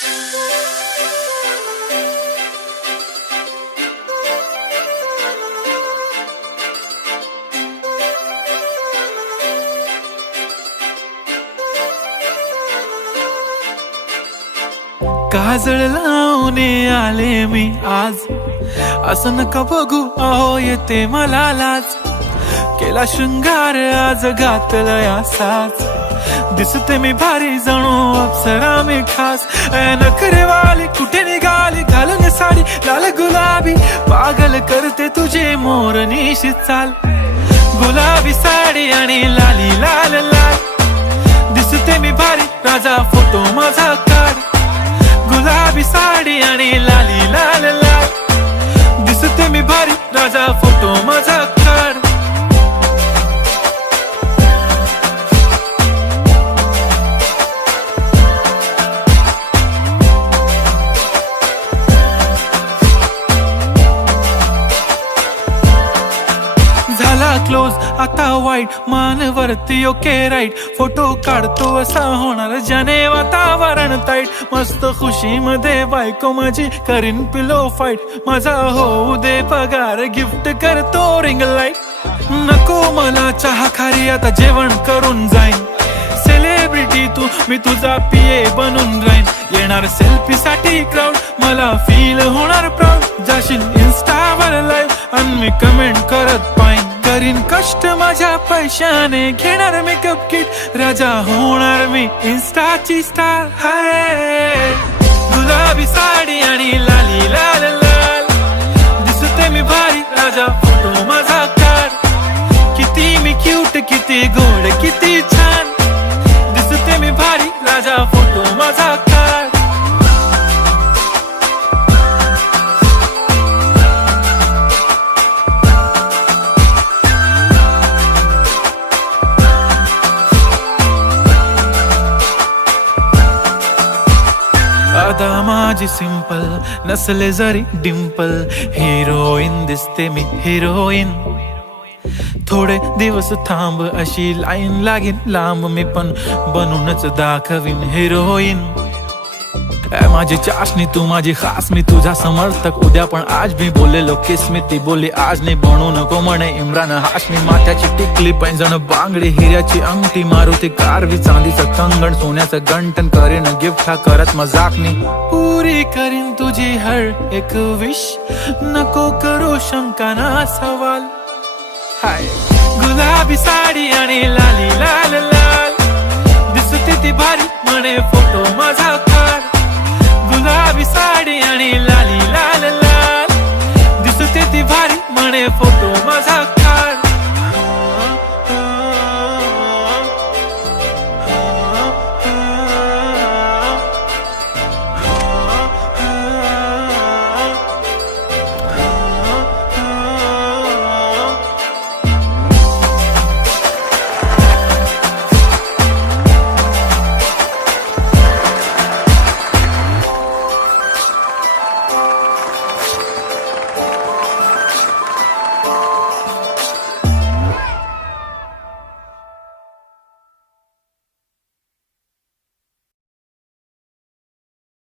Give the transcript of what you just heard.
काजळ लावून आले मी आज, असं नका बघू अहो येते मला लाज. केला शृंगार आज घातला साज, दिसते मी भारी जणू अप्सरा मी खास. नखरेवाली कुठे निघाली घालून साडी लाल गुलाबी, पागल करते तुझे मोरनीशी चाल. गुलाबी साडी आणि लाली लाल लाल, दिसते मी भारी राजा फोटो माझा काढ. गुलाबी साडी आणि लाली लाल लाल, दिसते मी भारी राजा फोटो माझा काढ. झाला क्लोज आता वाईट, मानवरती ओके राईट. फोटो काढतो असा होणार ज्याने वातावरण ताईट. मस्त खुशी मध्ये बायको माझी करीन पिलो फाईट. माझा होऊ दे पगार गिफ्ट करतो रिंग लाईट. नको मला चहा खारी आता जेवण करून जाईन. सेलिब्रिटी तू मी तुझा पिये बनून राहीन. येणार सेल्फी साठी क्राऊड मला फील होणार प्राऊड. जाशील इन्स्टावर लाईव्ह आणि मी कमेंट करत पाईन. करीन कष्ट माझ्या पैशाने घेणार मेकअप किट. राजा होणार मी इन्स्टाची स्टार. हाय गुलाबी साडी आणि लाली लाल लाल, दिसते मी भारी राजा फोटो माझा काढ. किती मी क्यूट किती गोड किती छान, दिसते मी भारी राजा फोटो माझा काढ. अदा माझी सिंपल नसले जरी डिंपल, हिरोईन दिसते मी हिरोईन. थोडे दिवस थांब अशी लाईन लागेल लांब, मी पण बनूनच दाखवीन हिरोईन. माझी चाशनी तू माझी खास, मी तुझा समर्थक उद्या पण आज. मी बोललेलो किस मी ती बोलली आज नाही. बनू नको म्हणे इम्रान हाशमी. माथ्याची टिकली पैंजण बांगडी हिऱ्याची अंगठी, मारुती कारवी चांदीचं कंगण सोन्याचं गंटन. करीन गिफ्ट हा करत मजाकनी, पुरी करीन तुझी हर एक विश. नको करू शंका ना सवाल. हाय गुलाबी साडी आणि लाली लाल लाल, दिसते ती भारी म्हणे फोटो माझा काढ. गुलाबी साडी आणि लाली लाल लाल, दिसते ती भारी म्हणे फोटो माझा काढ.